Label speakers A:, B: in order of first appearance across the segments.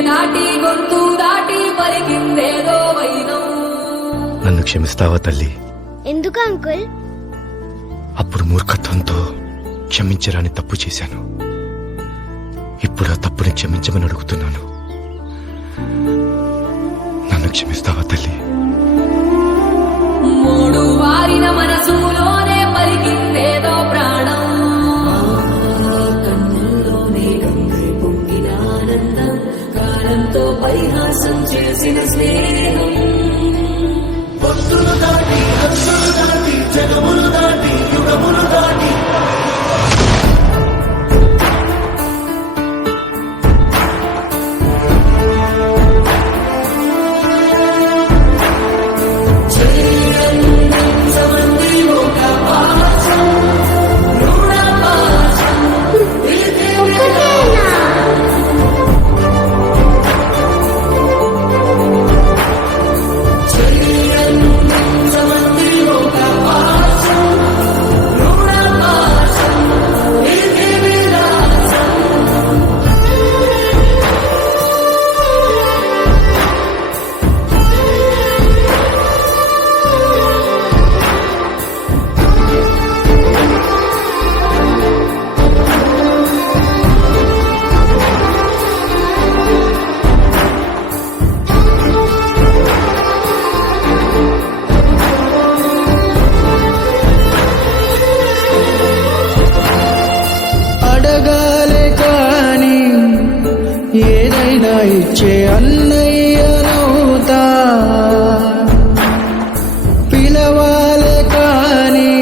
A: దాటి గొంతు దాటి పలికిందేదో వైనం.
B: నన్ను క్షమిస్తావా తల్లి?
C: ఎందుకు అంకుల్?
B: అప్పుడు మూర్ఖత్వంతో క్షమించరాని తప్పు చేశాను. ఇప్పుడు ఆ తప్పుని క్షమించమని అడుగుతున్నాను. నన్ను క్షమిస్తావా తల్లి?
A: కాలంతో పరిహాసం చేసిన స్నేహం.
D: ఏదైనా ఇచ్చే అన్నయ్యనవుతా. పిలవాలే కాని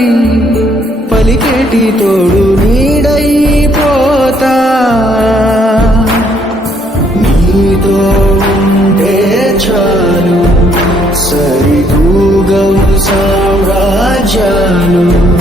D: పలికేటి తోడు నీడైపోతా. నీతో ఉంటే చాలు సరితూగవు సామ్రాజ్యాలు.